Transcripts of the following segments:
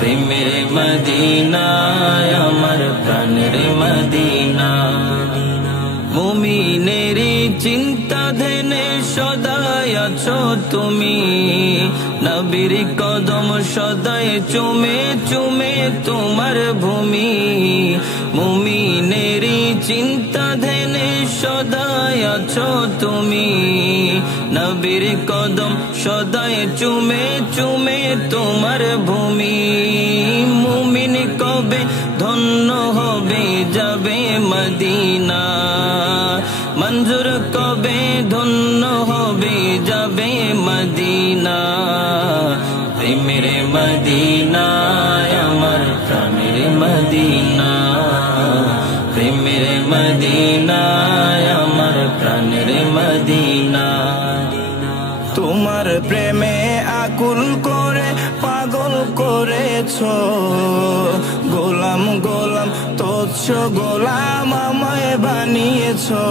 প্রেমের মদিনায় আমার প্রাণের মদিনা। মুমিনেরই চিন্তা ধ্যানে সদাই আছো তুমি, নবীর কদম সদাই চুমে চুমে তোমার ভূমি। মুমিনেরই চিন্তা ধ্যানে সদাই আছো তুমি, নবীর কদম সদাই চুমে চুমে তোমার ভূমি। মুমিন কবে ধন্য হবে যাবে মদিনা, মঞ্জুর কবে ধন্য হবে যাবে মদিনা। প্রেমের মদিনায় আমার প্রাণের মদিনা, প্রেমের মদিনায় আমার প্রাণের মদিনা। তোমার প্রেমে আকুল করে পাগল করেছো, গোলাম গোলাম তোচ্ছ গোলাম আমায় বানিয়েছো।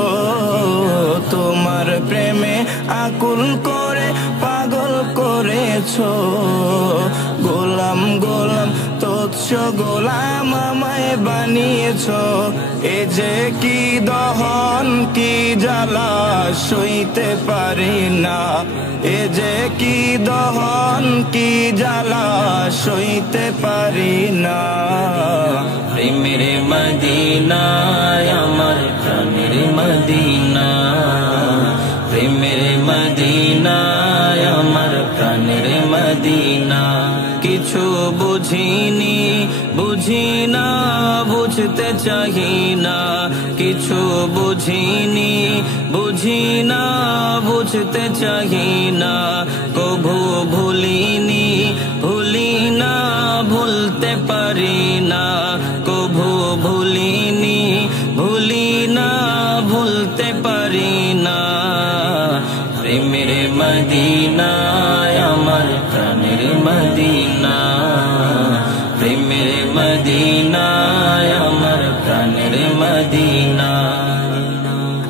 তোমার প্রেমে আকুল করে পাগল করেছো, গোলাম গোলাম তোচ্ছ গোলাম আমায় বানিয়েছো। এ যে কি দহন কি জ্বালা সইতে পারি না, এ যে কি দহন কি জ্বালা সইতে পারি না। প্রেমের মদিনায় আমার প্রাণের মদিনা, প্রেমের মদিনায় আমার প্রাণের মদিনা। কিছু বুঝিনি বুঝি না বুঝতে চাহি না, কিছু বুঝিনি বুঝি না বুঝতে চাহি না। কভু ভুলিনি ভুলি না ভুলতে পারি না, কভু ভুলিনি ভুলি না ভুলতে পারি না। প্রেমের মদিনায় আমার প্রাণের মদিনা, প্রেমের মদিনায় আমার প্রাণের মদিনা।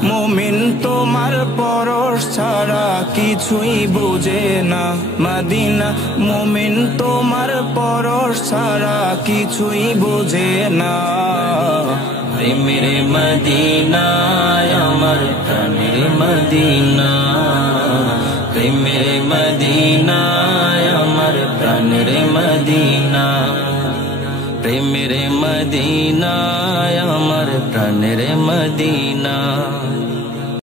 মুমিন তোমার পরশ ছাড়া কিছুই বুঝে না মদিনা, মুমিন তোমার পরশ ছাড়া কিছুই বুঝে না। প্রেমের মদিনায় আমার প্রাণের মদিনা, প্রেমের মদিনায় আমার প্রাণের মদিনা, প্রেমের মদিনায় আমার প্রাণের মদিনা।